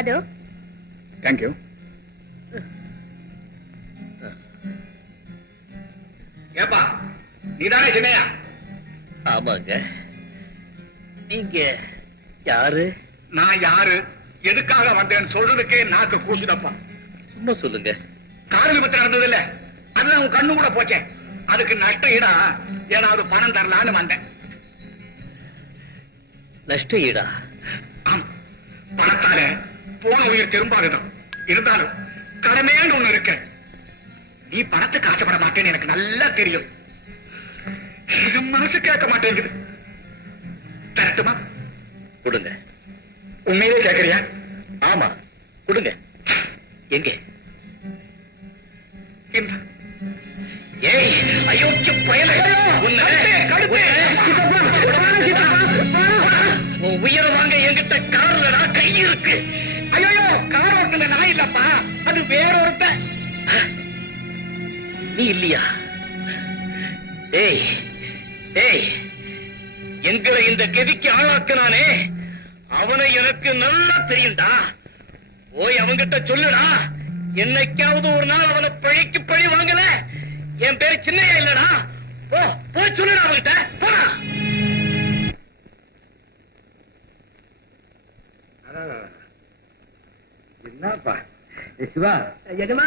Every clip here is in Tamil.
அதோ. தேங்க்யூ. ஏப்பா நீதானே சின்னையா? ஆமாங்க. நீங்க யாரு? நான் யாரு எதுக்காக வந்தேன்னு சொல்றதுக்கே நாக்கு கூசுதப்பா. சும்மா சொல்லுங்க. கார் விபத்து நடந்தது இல்ல, அதுதான் உன் கண்ணு கூட போச்சே. அதுக்கு நஷ்ட ஈடா ஏதாவது பணம் தரலான்னு வந்தேன். நஷ்ட ஈடா? ஆமா, பணத்தால போன உயிர் திரும்பாதுதான். இருந்தாலும் கடமைன்னு ஒண்ணு இருக்கு. நீ பணத்துக்கு ஆசைப்பட மாட்டேன்னு எனக்கு நல்லா தெரியும். இது மனசு கேட்க மாட்டேங்குது. தரட்டுமா? கொடுங்க. உண்மையிலே கேட்கறியா? ஆமா, கொடுங்க. எங்க? ஏய் அயோக்கிய பயலே, உன் உயிரை வாங்க என்கிட்ட கார்லடா கை இருக்கு. ஐயோ, கார் ஓட்டுல நான் இல்லப்பா, அது வேறொருத்த. நீ இல்லையா? ஏய் ஏய், எங்களை இந்த கதிக்கு ஆளாக்குனானே அவனை எனக்கு நல்லா தெரியும்டா. போய் அவங்கிட்ட சொல்லுடா, என்னைக்காவது ஒரு நாள் அவனை பழிக்கு பழி வாங்கல. என் பேரு சின்னையா இல்லடா. போ போய் சொல்லுடா அவங்கிட்ட. போடா. என்னப்பா சிவா, எஜமா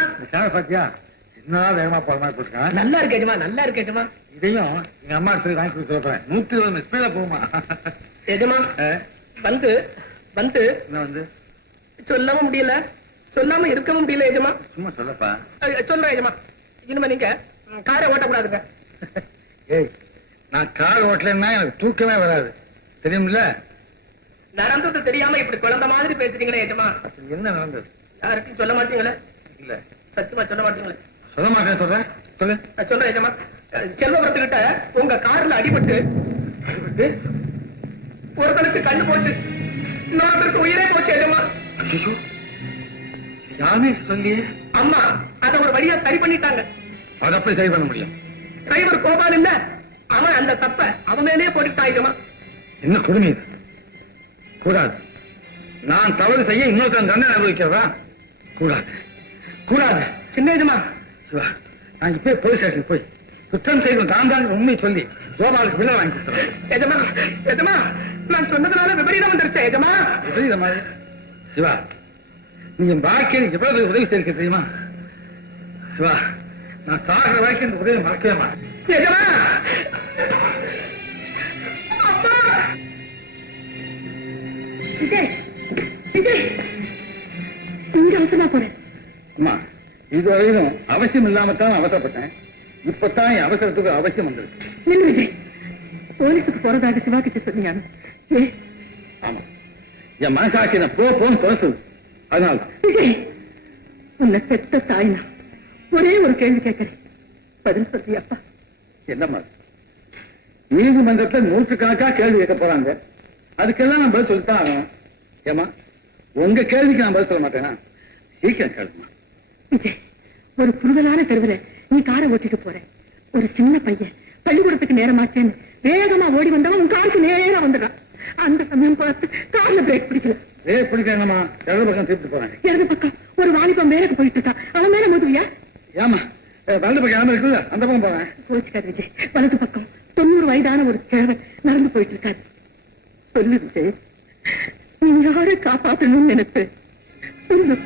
பாத்தியா என்ன வேகமா போற மாதிரி போட்டுருக்கான். நல்லா இருக்கு எஜமா, நல்லா இருக்கு எஜமா. இதையும் எங்க அம்மா சொல்லி வாங்கி கொடுத்து சொல்றேன். 120 ஸ்பீட்ல போகுமா எஜமா? வந்து வந்து என்ன வந்து சொல்லாம முடியல, சொல்லாம இருக்கவும் முடியல எஜமா. சும்மா சொல்லப்பா. சொல்றேன் எஜமா, இனிமே நீங்க காரை ஓட்டக்கூடாதுங்க. ஏய், நான் கார் ஓட்டலன்னா எனக்கு தூக்கமே வராது, தெரியுமில்ல? நடந்தது தெரியாம இப்படி குழந்தை மாதிரி பேசுறீங்களே எஜமா. அப்படி என்ன நடந்தது? யாருக்கும் சொல்ல மாட்டீங்களே? இல்ல, சத்தியமா சொல்ல மாட்டீங்களே? சொல்ல மாட்டேன். சொல்றேன், சொல்லு. சொல்றேன் எஜமா. செல்வபுரத்துக்கிட்ட உங்க கார்ல அடிபட்டு ஒருத்தனுக்கு கண்ணு போச்சு, இன்னொருத்தருக்கு உயிரே போச்சு எஜமா. ஐயோ, யாருமே சொல்லி. அம்மா அத ஒரு வழியா சரி பண்ணிட்டாங்க. அதை அப்படி சரி பண்ண முடியும்? டிரைவர் கோபால் இல்ல, அவன் அந்த தப்ப அவன் மேலே போட்டுட்டான் எஜமா. என்ன கொடுமை இது? கூடாது. நான் தவறு செய்ய இன்னொருத்தன் தண்டனை அனுபவிக்கிறதா? கூடாது, கூடாது. சின்ன எஜமா, சிவா, நான் இப்ப போலீஸ் ஸ்டேஷன் போய் குற்றம் செய்து நான் தான் உண்மை சொல்லி கோபாலுக்கு விலை வாங்கி கொடுத்துறேன். எஜமா எஜமா, நான் சொன்னதுனால விபரீதம் வந்துருச்சு எஜமா. விபரீதம் மாதிரி? சிவா, நீங்க பாக்கிய எவ்வளவு உதவி செய்ய தெரியுமா? சிவா, நான் சாகிற வரைக்கும் இந்த உதவி மறக்கவே மாட்டேன். எஜமா, அம்மா. விஜய், விஜய், இங்க அவசரமா போறேன். அம்மா, இதுவரையிலும் அவசியம் இல்லாமத்தான் அவசரப்பட்டேன். இப்பதான் என் அவசரத்துக்கு அவசியம் வந்திருக்கு. நில்லு விஜய், போலீஸுக்கு போறதாக சிவா கிட்ட சொன்னீங்க. ஆமா, என் மனசாட்சி நான் போன்னு தோசு. அதனால விஜய், உன்னை பெத்த தாய்னா ஒரே ஒரு கேள்வி கேட்கிறேன், பதில் சொல்றியாப்பா? என்னம்மா, நீதிமன்றத்தில் 100கணக்கா கேள்வி கேட்க போறாங்க, அதுக்கெல்லாம் நான் பதில் சொல்லித்தான் ஆகணும். ஏமா, உங்க கேள்விக்கு நான் பதில் சொல்ல மாட்டேனா? சீக்கிரம் கேளுமா. விஜய், ஒரு குறுகலான தெருவில் நீ காரை ஓட்டிட்டு போற. ஒரு சின்ன பையன் பள்ளிக்கூடத்துக்கு நேரமாச்சேன்னு வேகமா ஓடி வந்தவன் உன் காருக்கு நேரா வந்துடுறான். அந்த சமயம் பார்த்து கார்ல பிரேக் பிடிக்கல. பிரேக் பிடிக்கணுமா? இடது பக்கம் திருப்பி போறேன். இடது பக்கம் ஒரு வாலிபம் மேலுக்கு போயிட்டு இருக்கான். அவன் மேல மோதுவியா? ஏமா, வலது பக்கம் இடம் இருக்குல்ல, அந்த பக்கம் போறேன். கோச்சுக்காது விஜய், வலது பக்கம் 90 வயதான ஒரு கிழவன் நடந்து போயிட்டு இருக்காரு. சொல்லு விஜய், நீ யாரை காப்பாற்றணும்னு நினைப்பு? சொல்லு.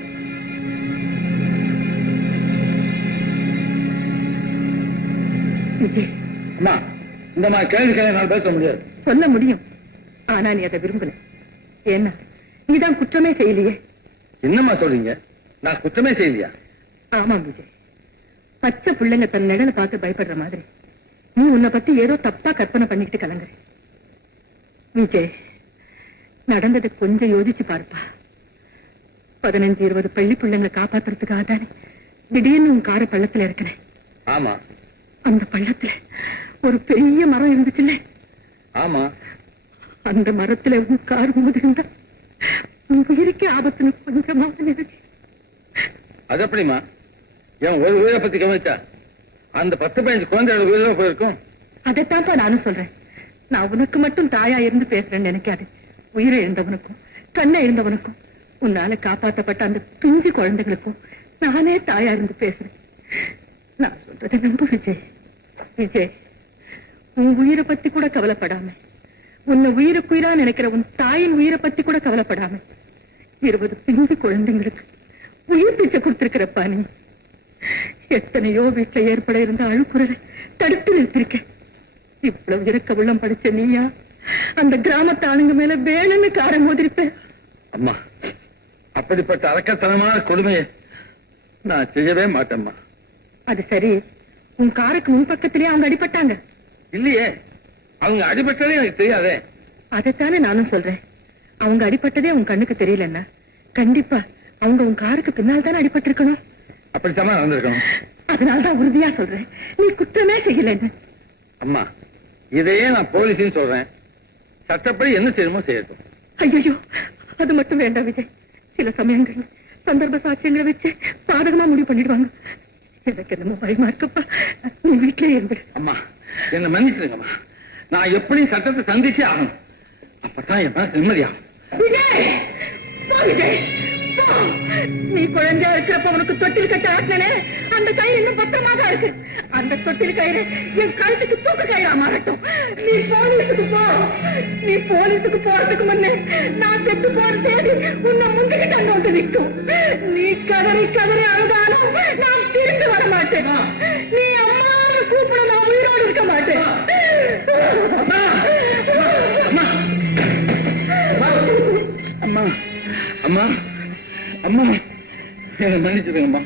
விஜய், அம்மா, இந்த மாதிரி கேள்விகளை நான் பேச முடியாது. சொல்ல முடியும், ஆனா நீ அதை விரும்பல. ஏன்னா நீதான் குற்றமே செய்யலையே. என்னம்மா சொல்றீங்க? நான் குற்றமே செய்யலையா? ஆமா விஜய், பச்சை பிள்ளைங்க தன் நிழலை பார்த்து பயப்படுற மாதிரி நீ உன்னை பத்தி ஏதோ தப்பா கற்பனை பண்ணிக்கிட்டு கலங்குற. விஜய், நடந்ததை கொஞ்சம் யோசிச்சு பாருப்பா. 15-20 பள்ளி பிள்ளைங்களை காப்பாத்துறதுக்காக தானே திடீர்னு உன் கார பள்ளத்துல இருக்கிறேன். ஆமா. அந்த பள்ளத்துல ஒரு பெரிய மரம் இருந்துச்சுல்ல? ஆமா. அந்த மரத்துல உன் கார் மோதிருந்தா உன் உயிருக்கு ஆபத்துன்னு கொஞ்சமாவது நினைச்சு. அது எப்படிமா? என் ஒரு உயிரை பத்தி கவனிச்சா அந்த 10-15 குழந்தைகள் உயிரிழந்து போயிருக்கும். அதைத்தான்ப்பா நானும் சொல்றேன். நான் உனக்கு மட்டும் தாயா இருந்து பேசுறேன்னு நினைக்காது. உயிரை இருந்தவனுக்கும் கண்ணை இருந்தவனுக்கும் உன்னால காப்பாற்றப்பட்ட அந்த பிஞ்சு குழந்தைகளுக்கும் நானே தாயா இருந்து பேசுறேன். நான் சொல்றதை நம்பு விஜய். விஜய், உன் உயிரை பத்தி கூட கவலைப்படாம, உன்னை உயிருக்குயிரா நினைக்கிற உன் தாயின் உயிரை பத்தி கூட கவலைப்படாம 20 பிஞ்சு குழந்தைங்களுக்கு உயிர் பிச்சை கொடுத்திருக்கிறப்பா நீ. எத்தனையோ வீட்டுல ஏற்பட இருந்த அழுக்குறலை தடுத்து நிறுத்திருக்க. இவ்வளவு இறக்க உள்ளம் படிச்ச நீயா அந்த கிராமத்து ஆளுங்க மேல வேணும்னு காரம் மோதிருப்ப. அம்மா, அப்படிப்பட்ட அரக்கத்தனமான கொடுமையை நான் செய்யவே மாட்டேம்மா. அது சரி, உன் காருக்கு முன்பக்கத்திலேயே அவங்க அடிபட்டாங்க. இல்லையே, அவங்க அடிபட்டதே எனக்கு தெரியாதே. அதைத்தானே நானும் சொல்றேன். அவங்க அடிபட்டதே உன் கண்ணுக்கு தெரியலன்னா கண்டிப்பா அவங்க உன் காருக்கு பின்னால் தானே அடிபட்டிருக்கணும். அப்படித்தாம்மா நடந்திருக்கணும். அதனாலதான் உறுதியா சொல்றேன், நீ குற்றமே செய்யலன்னு. அம்மா, இதையே நான் போலீஸ்னு சொல்றேன். சட்டப்படி என்ன செய்யணுமோ செய்யட்டும். ஐயோ, அது மட்டும் வேண்டாம் விஜய். சில சமயங்கள் சந்தர்ப்ப சாட்சியங்களை வச்சு பாதகமா முடிவு பண்ணிடுவாங்க. எனக்கு என்னமோ பயமா இருக்கப்பா. நீ வீட்டிலே இருந்துடு. அம்மா, என்ன மன்னிச்சிருங்கம்மா. நான் எப்படி சட்டத்தை சந்திச்சே ஆகணும். அப்பதான் என் மனசு நிம்மதியாகும். விஜய், போ விஜய், போ. நீ குழந்தையா இருக்கிறப்ப உனக்கு தொட்டில் கட்ட ஆட்டினே அந்த கயிறு இன்னும் பத்திரமாக இருக்கு. அந்த தொட்டில் கயிறு என் கழுத்துக்கு தூக்கு கயிறா மாறட்டும். நீ போலீஸுக்கு போ. நீ போலீஸுக்கு போறதுக்கு முன்னே நான் செத்து போற தேடி உன்னை முந்திக்கிட்டு அங்க வந்து நிற்கும். நீ கதறி கதறி அழுதாலும் நான் திரும்பி வர மாட்டேன். நீ அம்மாவை கூப்பிட நான் உயிரோடு இருக்க மாட்டேன். அம்மா, அம்மா, அம்மா, அம்மா, என்ன மன்னிச்சிருங்கம்மா.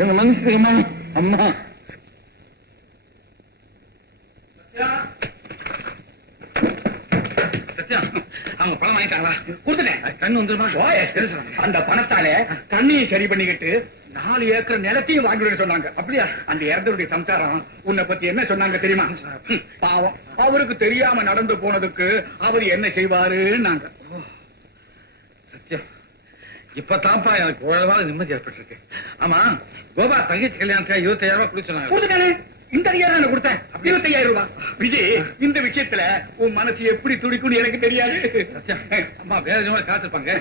என்ன மன்னிச்சிருங்கம்மா. அம்மா, அவங்க பணம் வாங்கிட்டாங்களா? கொடுத்துட்டேன். கண்ணு வந்துருமா? அந்த பணத்தால கண்ணையும் சரி பண்ணிக்கிட்டு 4 ஏக்கர் நிலத்தையும் வாங்கிடுன்னு சொன்னாங்க. அப்படியா? அந்த இடத்துடைய சம்சாரம் உன்னை பத்தி என்ன சொன்னாங்க தெரியுமா? பாவம், அவருக்கு தெரியாம நடந்து போனதுக்கு அவர் என்ன செய்வாருன்னாங்க. சத்தியம், இப்பதான்ப்பா எனக்கு ஓரளவாக நிம்மதி ஏற்பட்டிருக்கு. ஆமா, கோபா தங்கச்சி கல்யாணத்துக்கு 25,000 ரூபாய் கொடுத்துனாங்க. கொடுத்துட்டாரு. இந்த அதிகாரம் நான் கொடுத்தேன். 25,000 ரூபாய். விஜய், இந்த விஷயத்துல உன் மனசு எப்படி துடிக்கும்னு எனக்கு தெரியாது. சத்தியம், அம்மா வேதனையோட காத்திருப்பாங்க.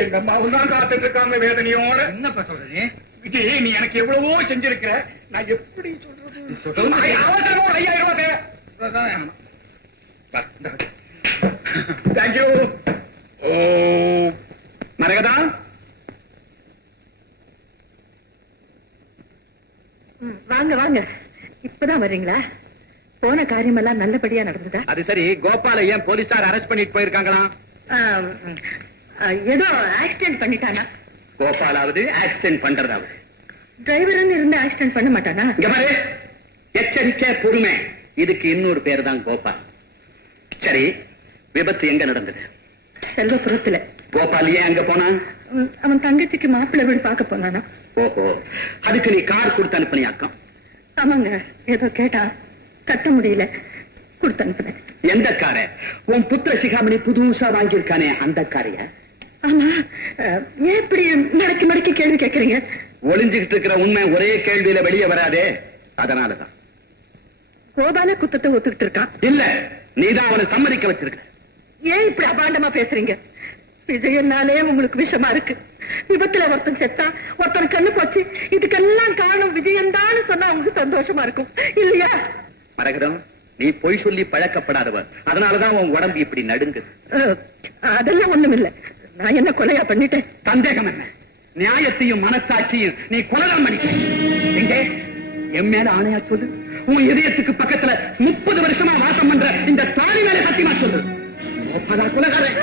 எங்க அம்மாவும் தான் காத்துட்டு இருக்காங்க வேதனையோட. என்னப்பா சொல்றீங்க? விஜய், நீ எனக்கு எவ்வளவோ செஞ்சிருக்கிற. நான் எப்படி சொல்றது? அவசரமா ஒரு 5,000 ரூபாய் தேவை. தேங்க்யூ. ஓ மரகதா, வாங்க வாங்க. இப்பதான் வர்றீங்களா? போன காரியமெல்லாம் நல்லபடியா நடந்ததா? அது சரி, கோபால ஏன் போலீசார் அரெஸ்ட் பண்ணிட்டு போயிருக்காங்களாம்? ஏதோ ஆக்சிடென்ட் பண்ணிட்டானா? கோபாலாவது ஆக்சிடென்ட் பண்றதாவது? டிரைவர் இருந்து ஆக்சிடென்ட் பண்ண மாட்டானா? இங்க பாரு, எச்சரிக்கை, பொறுமை, இதுக்கு இன்னொரு பேர் தான் கோபால். சரி, விபத்து எங்க நடந்தது? செல்வபுரத்துல. கோபால் ஏன் அங்க போனான்? அவன் தங்கச்சிக்கு மாப்பிள்ளை வீடு பார்க்க போனானா? ஓஹோ, அதுக்கு நீ கார் கொடுத்து அனுப்பினியாக்கம்? ஆமாங்க, ஏதோ கேட்டா கட்ட முடியல, கொடுத்து அனுப்புனேன். எந்த கார? உன் புத்திர சிகாமணி புதுசா வாங்கியிருக்கானே அந்த காரைய? ஆமா. ஏன் இப்படி மடக்கி மடக்கி கேள்வி கேட்கறீங்க? ஒளிஞ்சுகிட்டு இருக்கிற உண்மை ஒரே கேள்வியில வெளியே வராதே, அதனாலதான். கோபால குத்தத்தை ஒத்துக்கிட்டு இருக்கான். இல்ல, நீதான் அவனை சம்மதிக்க வச்சிருக்க. ஏன் இப்படி அபாண்டமா பேசுறீங்க? விஜயனாலே உங்களுக்கு விஷமா இருக்கு. விபத்துல ஒருத்தன் செத்தா, ஒருத்தன் கண்ணு போச்சு, இதுக்கெல்லாம் காரணம் விஜயன் தான் சொன்னா உங்களுக்கு சந்தோஷமா இருக்கும் இல்லையா? மரகதம், நீ பொய் சொல்லி பழக்கப்படாதவர், அதனாலதான் உன் உடம்பு இப்படி நடுங்குது. அதெல்லாம் ஒண்ணும் இல்ல. நான் என்ன கொலையா பண்ணிட்டேன்? சந்தேகம் என்ன? நியாயத்தையும் மனசாட்சியும் நீ கொலைதான் பண்ணிக்க. எங்க என் மேல ஆணையா சொல்லு. உன் இதயத்துக்கு பக்கத்துல 30 வருஷமா வாசம் பண்ற இந்த தாலி மேல சத்தியமா சொல்லு. கொலைகாரன்.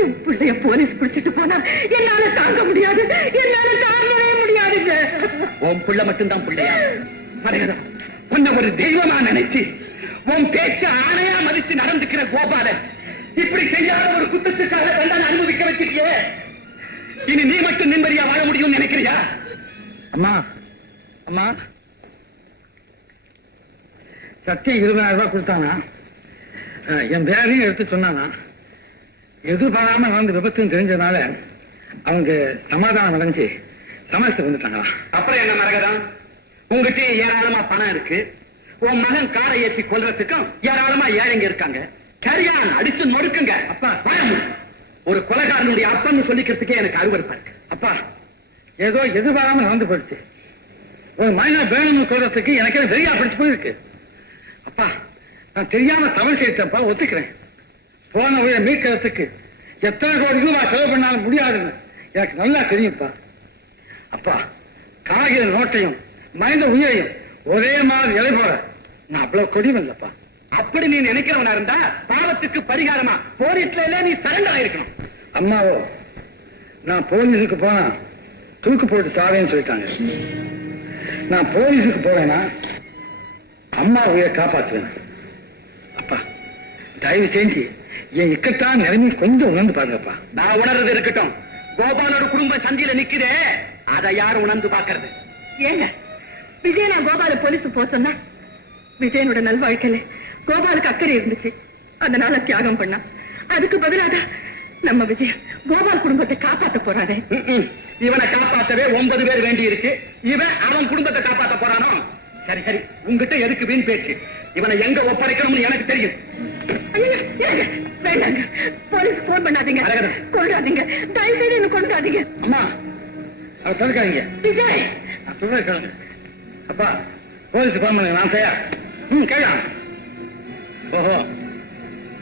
என் பிள்ளைய போலீஸ் பிடிச்சிட்டு போனா என்னால தாங்க முடியாது, என்னால தாங்கவே முடியாதுங்க. உன் பிள்ளை மட்டும்தான் பிள்ளையா? மரகதம், உன்னை ஒரு தெய்வமா நினைச்சு உன் பேச்ச ஆணையா மதிச்சு நடந்துக்கிற கோபால இப்படி செய்யாத ஒரு குத்தத்துக்காக தண்டனை அனுபவிக்க வச்சிருக்கியே. இனி நீ மட்டும் நிம்மதியா வாழ முடியும்னு நினைக்கிறியா? அம்மா, அம்மா, சத்தியம் 20,000 ரூபாய் கொடுத்தானா? என் பேரையும் எடுத்து சொன்னானா? எதிர்பாராம நடந்த விபத்துன்னு தெரிஞ்சதுனால அவங்க சமாதானம் அடைஞ்சு சமாளித்து வந்துட்டாங்களா? அப்புறம் என்ன மரகதம், உங்ககிட்ட ஏராளமா பணம் இருக்கு, உன் மகன் காரை ஏற்றி கொல்றதுக்கும் ஏராளமா ஏழைங்க இருக்காங்க. சரியான அடிச்சு நொறுக்குங்க. அப்பா பயம். ஒரு கொலைகாரனுடைய அப்பன்னு சொல்லிக்கிறதுக்கே எனக்கு அருவருப்பா இருக்கு. அப்பா ஏதோ எதிர்பாராம நடந்து போயிடுச்சு. ஒரு மனிதன் வேணும்னு சொல்றதுக்கு எனக்கு வெறியா பிடிச்சு போயிருக்கு. அப்பா நான் தெரியாம தவறு செய்தப்பா, ஒத்துக்கிறேன். போன உயிரை மீட்கிறதுக்கு எத்தனை கோடி ரூபாய் செலவு பண்ணாலும் முடியாதுன்னு எனக்கு நல்லா தெரியும்ப்பா. அப்பா காகித நோட்டையும் மனித உயிரையும் ஒரே மாதிரி இலை போல நான் அவ்வளவு கொடிவல்லப்பா. அப்படி நீ நினைக்கிறவனா இருந்தா பாவத்துக்கு பரிகாரமா போலீஸ்ல நீ சரண்டர் ஆயிருக்கணும். அம்மாவோ நான் போலீஸுக்கு போனா தூக்கு போட்டு சாவேன்னு சொல்லிட்டாங்க. நான் போலீஸுக்கு போவேனா அம்மா உயிரை காப்பாற்றுவேன். அப்பா தயவு செஞ்சு என் இக்கட்டான நிலைமை கொஞ்சம் உணர்ந்து பாருங்கப்பா. நான் உணர்றது இருக்கட்டும். கோபாலோட குடும்பம் சந்தியில நிக்குதே, அதை யார் உணர்ந்து பாக்குறது? ஏங்க விஜய் நான் கோபால போலீஸ் போக சொன்னா விஜயனோட நல்வாழ்க்கையில கோபாலுக்கு அக்கறை இருந்துச்சு, அதனால தியாகம் பண்ணா. அதுக்கு பதிலாக நம்ம விஜய் கோபால் குடும்பத்தை காப்பாத்த போறாரு. இவனை காப்பாத்தவே 9 பேர் வேண்டி இருக்கு. இவன் அவன் குடும்பத்தை காப்பாத்த போறானோ? சரி சரி, உங்ககிட்ட எதுக்கு வீண் பேச்சு? இவனை எங்க ஒப்படைக்கணும்னு எனக்கு தெரியும். ஐயா, ஏங்க, வேண்டாங்க. போலீஸ் போன் பண்ணாதீங்க, கொண்டாதீங்க, தயவு செய்து என்ன கொண்டாதீங்க. அம்மா அதை தடுக்காதீங்க. விஜய் நான் சொல்றேன் கேளுங்க. அப்பா போலீஸ் போன் பண்ணுங்க, நான் தயார். கேட்கலாம். ஓஹோ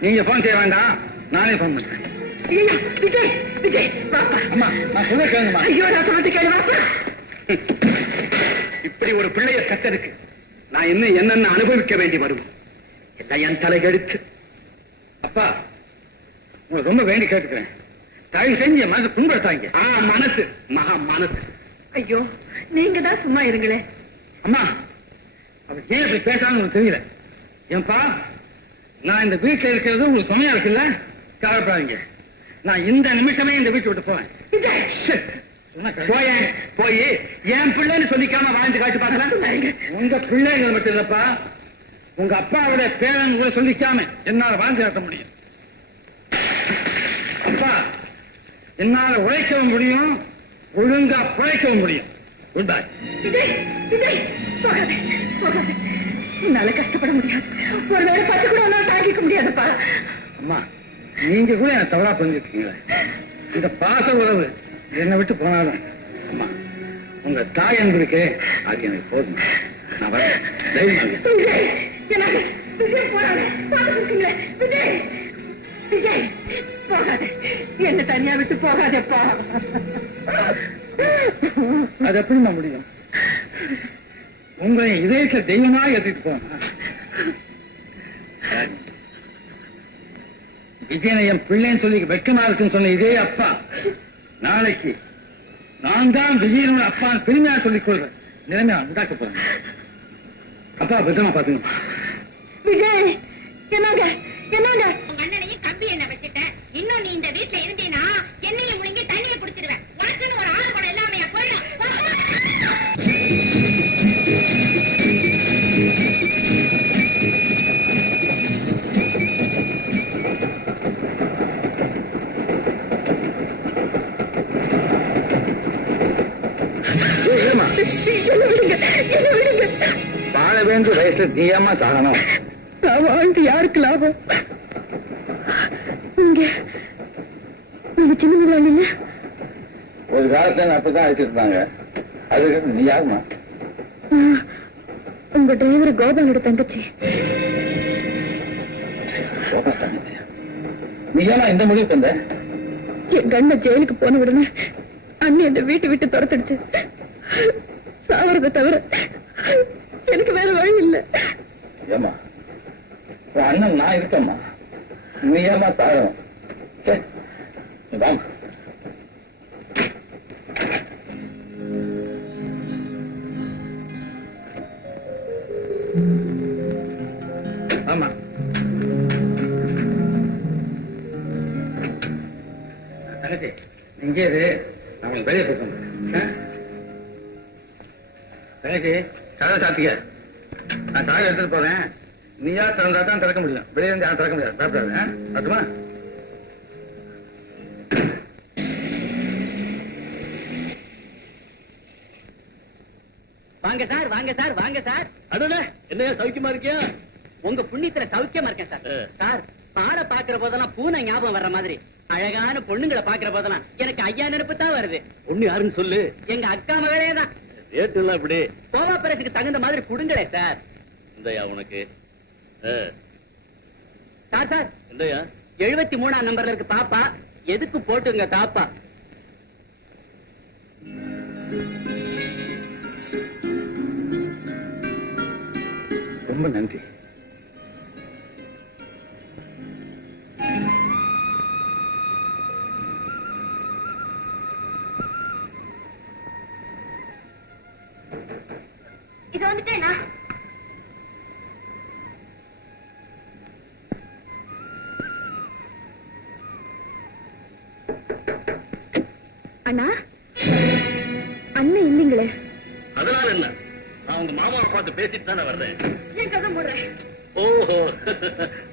நீங்க போன் செய்ய வேண்டாம், நானே போன் பண்றேன். ஐயா, விஜய் விஜய் வாப்பா. அம்மா நான் சொல்ல கேளுங்கம்மா. ஐயோ நான் சொல்றது கேளு வாப்பா. இப்படி ஒரு பிள்ளைய கத்தருக்கு நான் இன்னும் என்னென்ன அனுபவிக்க வேண்டி வரும்? எல்லாம் என் தலையெடுத்து. அப்பா உங்களை ரொம்ப வேண்டி கேட்டுக்கிறேன், தயவு செஞ்சு என் மனசு புண்படுத்தாங்க. மனசு மகா மனசு. ஐயோ நீங்க தான் சும்மா இருங்களேன். அம்மா அவர் ஏன் இப்படி பேசான்னு உங்களுக்கு தெரியல. ஏன்பா நான் இந்த வீட்டில் இருக்கிறது உங்களுக்கு துணையா இருக்குல்ல, கவலைப்படாதீங்க. நான் இந்த நிமிஷமே இந்த வீட்டை விட்டு போவேன். போய் என் பிள்ளைன்னு சொல்லிக்காம வாழ்ந்து காட்டு பார்க்கலாம். உங்க பிள்ளைகள் மட்டும் இல்லப்பா, உங்க அப்பாவோட பேரன் கூட சொல்லிக்காம என்னால வாழ்ந்து காட்ட முடியும். அப்பா என்னால உழைக்கவும் முடியும், ஒழுங்கா பிழைக்கவும் முடியும். Good bye. விஜய் விஜய் போகாதே போகாதே, உன்னால கஷ்டப்பட முடியாது. ஒருவேளை பத்து கூட உன்னால தாங்கிக்க முடியாதுப்பா. அம்மா நீங்க கூட என்ன தவறா புரிஞ்சுக்கீங்களே. இந்த பாச உறவு என்னை விட்டு போனாலும் அம்மா உங்க தாய் அன்புக்கே அது எனக்கு போதும். நான் வரேன். தைரியமா விஜய் எனக்கு விஜய் போறாங்க பாத்துருக்கீங்களே. விஜய் விஜய் போகாதே, என்ன தனியா விட்டு போகாதேப்பா. அது எப்படிமா முடியும்? உங்களை இதயத்துல தெய்வமா ஏற்றிட்டு போனா விஜயனை என் பிள்ளைன்னு சொல்லி வெட்கமா இருக்குன்னு சொன்ன இதே அப்பா நாளைக்கு நான் தான் விஜயனோட அப்பா பெருமையா சொல்லிக் கொள்றேன் நிலைமை உண்டாக்க போறேன். அப்பா பத்திரமா பாத்துங்க. விஜய் என்னங்க என்னங்க, உங்க அண்ணனையும் கம்பி என்ன வச்சுட்டேன். இன்னும் நீ இந்த வீட்டுல இருந்தீனா என்னையும் முழுங்கி தண்ணியை குடிச்சிருவேன். உனக்குன்னு ஒரு ஆள் கூட எல்லாமே போயிடும். என்ன விடுங்க என்ன விடுங்க. வாழ வேண்டிய வயசுல நீயமா சாகணும். நான் வாழ்ந்து யாருக்கு லாபம்? இங்க நீங்க சின்ன இல்ல, ஒரு காலத்துல அப்பதான் அழைச்சிருந்தாங்க. அதுக்கு நீ யாருமா? உங்க டிரைவர் கோபாலோட தங்கச்சி. நீ ஏமா இந்த முடிவுக்கு வந்த? எங்க அண்ணன் ஜெயிலுக்கு போன உடனே அண்ணி அந்த வீட்டை விட்டு துரத்துடுச்சு. சாவறதை தவிர எனக்கு வேற வழி இல்லை. ஏமா அண்ணன் நான் இருக்கேம்மா, நீ ஏமா சாகணும்? சரி வாமா. ஆமா தங்கச்சி இங்கே இரு, நான் உங்களுக்கு வெளியே போய் தங்கச்சி கதை சாத்திக்க. நான் சாக எடுத்துட்டு போறேன். நீயா திறந்தா தான் திறக்க முடியும், வெளியே இருந்து யாரும் திறக்க முடியாது. பயப்படாது. அதுமா வாங்க சார், வாங்க சார், வாங்க சார். அடடே, என்னையா சௌக்கியமா இருக்கியா? உங்க புண்ணியத்துல சௌக்கியமா இருக்கேன் சார். சார், பாட பாக்குற போதெல்லாம் பூனை ஞாபகம் வர்ற மாதிரி அழகான பொண்ணுங்களை பாக்குற போதெல்லாம் எனக்கு ஐயா நினைப்பு தான் வருது. பொண்ணு யாருன்னு சொல்லு. எங்க அக்கா மகளே தான். ரேட்டு எல்லாம் இப்படி கோவா பிரசுக்கு தகுந்த மாதிரி குடுங்களே சார். இந்தயா உனக்கு. சார் சார், இந்தயா 73ஆம் நம்பர்ல இருக்கு பாப்பா, எதுக்கு போட்டுங்க தாப்பா. ரொம்ப நன்றி. இது வந்துட்டேனா? அண்ணா, அண்ணன் இல்லீங்களே. அதனால என்ன? நான் உங்க மாமாவை பார்த்து பேசிட்டு தானே வர்றேன். ஏன் கதை போடுறேன்? ஓஹோ,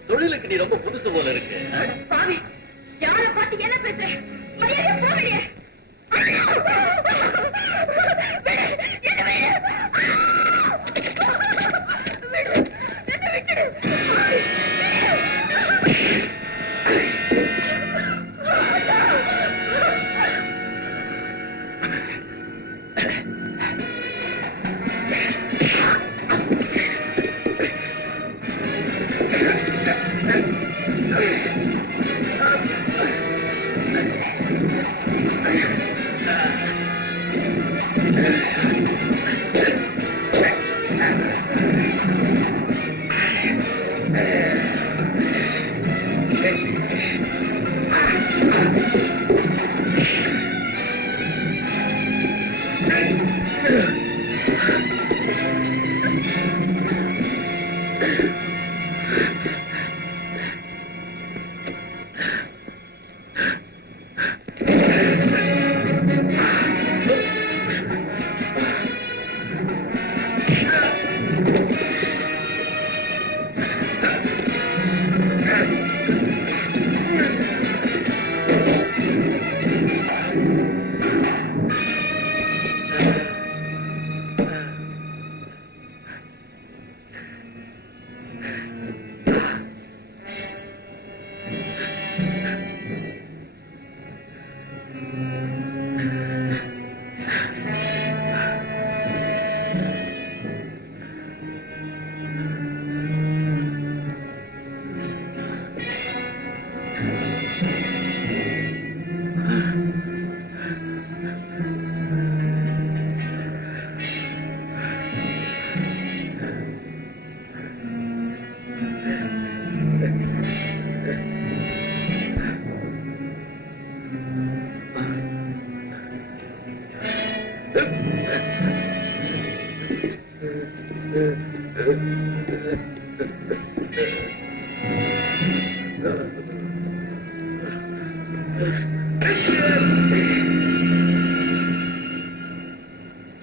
தொழிலுக்கு நீ ரொம்ப புதுசு போல இருக்கு. பாவி, யார பார்த்து என்ன பேசுறேன்? மரியாதை போகலையே.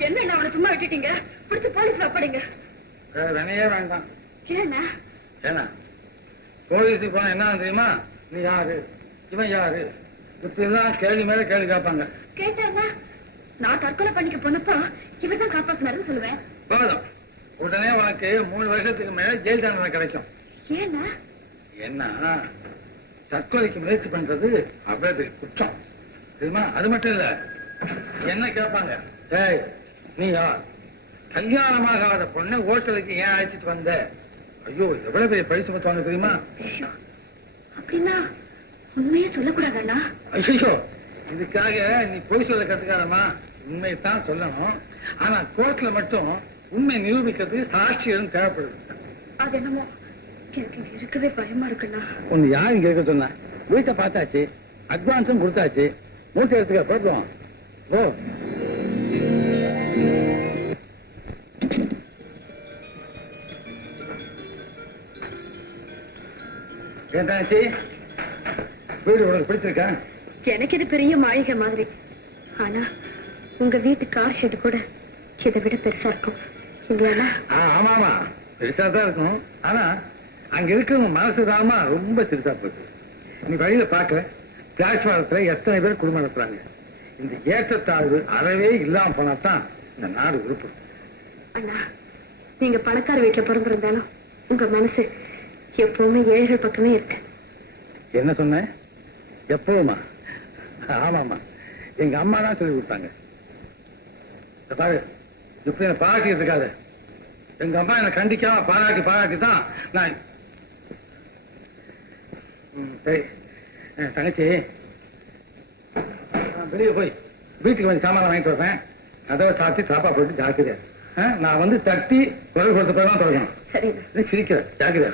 என்ன அவனை சும்மா விட்டுட்டீங்க? பிடிச்சு போலீஸ்ல ஒப்படைங்க. வேணையே வேண்டாம். ஏன்னா ஏன்னா போலீஸுக்கு போனா என்ன தெரியுமா? நீ யாரு, இவன் யாரு, இப்படிதான் கேள்வி மேல கேள்வி கேட்பாங்க. கேட்டா நான் தற்கொலை பண்ணிக்க போனப்போ இவதான் காப்பாத்தினாருன்னு சொல்லுவேன். போதும், உடனே உனக்கு 3 வருஷத்துக்கு மேல ஜெயில் தண்டனை கிடைக்கும். ஏன்னா என்ன தற்கொலைக்கு முயற்சி பண்றது அவ்வளவு குற்றம் தெரியுமா? அது மட்டும் இல்ல, என்ன கேட்பாங்க, ஏய் நீ யார், கல்யாணமாகாத பொண்ணை ஹோட்டலுக்கு ஏன் அழைச்சிட்டு வந்த? ஐயோ, எவ்வளவு பெரிய பழி சுமத்துவாங்க தெரியுமா? ஐயோ, அப்படின்னா உண்மையே சொல்லக்கூடாதா? ஐயோ, இதுக்காக நீ பொய் சொல்ல கத்துக்காதமா, உண்மையைத்தான் சொல்லணும். ஆனா கோர்ட்ல மட்டும் உண்மை நிரூபிக்கிறதுக்கு சாட்சியம் தேவைப்படுது. அது என்னமோ எனக்கு இருக்கவே பயமா இருக்குண்ணா. உன்னை யாரும் இங்க இருக்க சொன்ன? வீட்டை பார்த்தாச்சு, அட்வான்ஸும் கொடுத்தாச்சு, மூட்டை எடுத்துக்க போடுவோம். ஓ ஏன்டாச்சு, வீடு உனக்கு பிடிச்சிருக்கா? எனக்கு இது பெரிய மாளிகை மாதிரி. ஆனா உங்க வீட்டு கார் ஷெட் கூட இதை விட பெருசா இருக்கும் இல்லையா? ஆமா ஆமா, பெருசா தான் இருக்கும். ஆனா அங்க இருக்கிற மனசுதாமா ரொம்ப சிறுசா போச்சு. நீ வழியில பாக்குற பிளாட்பாரத்துல எத்தனை பேர் குடும்பம் நடத்துறாங்க. இந்த ஏற்றத்தாழ்வு அறவே இல்லாம போனாதான் இந்த நாடு உறுப்பு. அண்ணா, நீங்க பணக்கார வீட்டுல பிறந்திருந்தாலும் உங்க மனசு எப்பவுமே ஏழைகள் பக்கமே இருக்கு. என்ன சொன்ன? எப்பவுமா? ஆமாமா, எங்க அம்மா தான் சொல்லி கொடுத்தாங்க. இத பாரு, இப்ப என்ன பாராட்டிட்டு இருக்காது. எங்க அம்மா என்ன கண்டிக்காம பாராட்டி தான் நான். சரி தங்கச்சி, நான் வெளியே போய் வீட்டுக்கு வந்து சாமான வாங்கிட்டு வரேன். அதை சாத்தி சாப்பா போட்டு ஜாக்கிரதை. நான் வந்து தட்டி குரல் கொடுத்த தான் தொடங்கணும். சரிங்க. சிரிக்கிறேன், ஜாக்கிரதை.